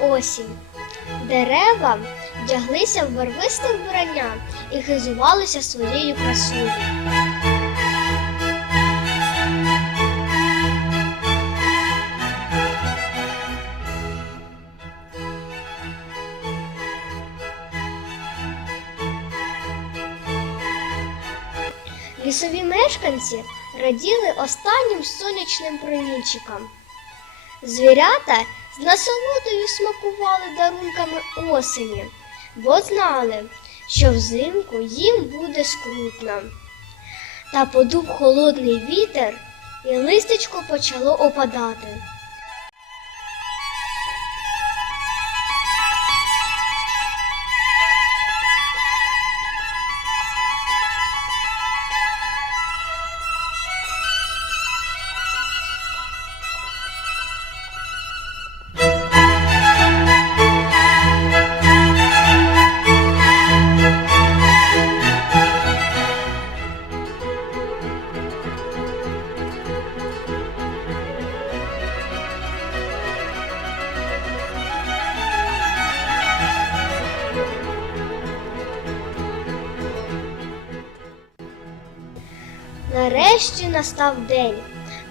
осінь. Дерева вдяглися в барвисте вбрання і хизувалися своєю красою. Лісові мешканці раділи останнім сонячним промінчикам. Звірята насолодою смакували дарунками осені, бо знали, що взимку їм буде скрутно. Та подув холодний вітер, і листечко почало опадати. Нарешті настав день,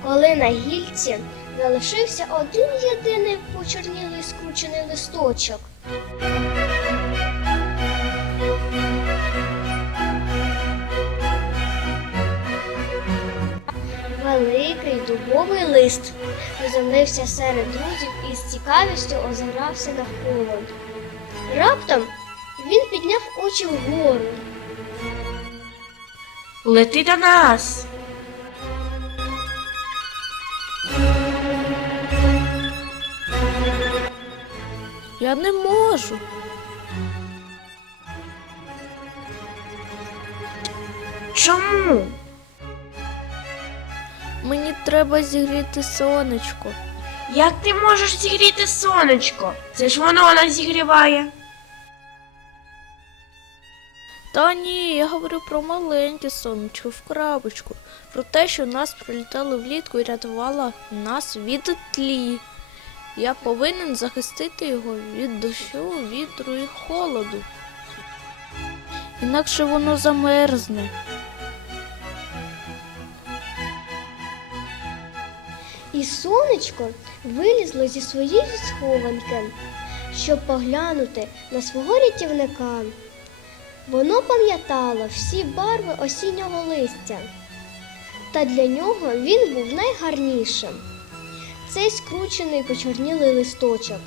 коли на гільці залишився один єдиний почорнілий скручений листочок. Великий дубовий лист приземлився серед друзів і з цікавістю озирався навколо. Раптом він підняв очі вгору. Лети до нас. Я не можу. Чому? Мені треба зігріти сонечко. Як ти можеш зігріти сонечко? Це ж воно нас зігріває. Та ні, я говорю про маленьке сонечко в крапочку, про те, що нас прилітало влітку і рятувало нас від тлі. Я повинен захистити його від дощу, вітру і холоду. Інакше воно замерзне. І сонечко вилізло зі своєї схованки, щоб поглянути на свого рятівника. Воно пам'ятало всі барви осіннього листя, та для нього він був найгарнішим. Цей скручений почорнілий листочок.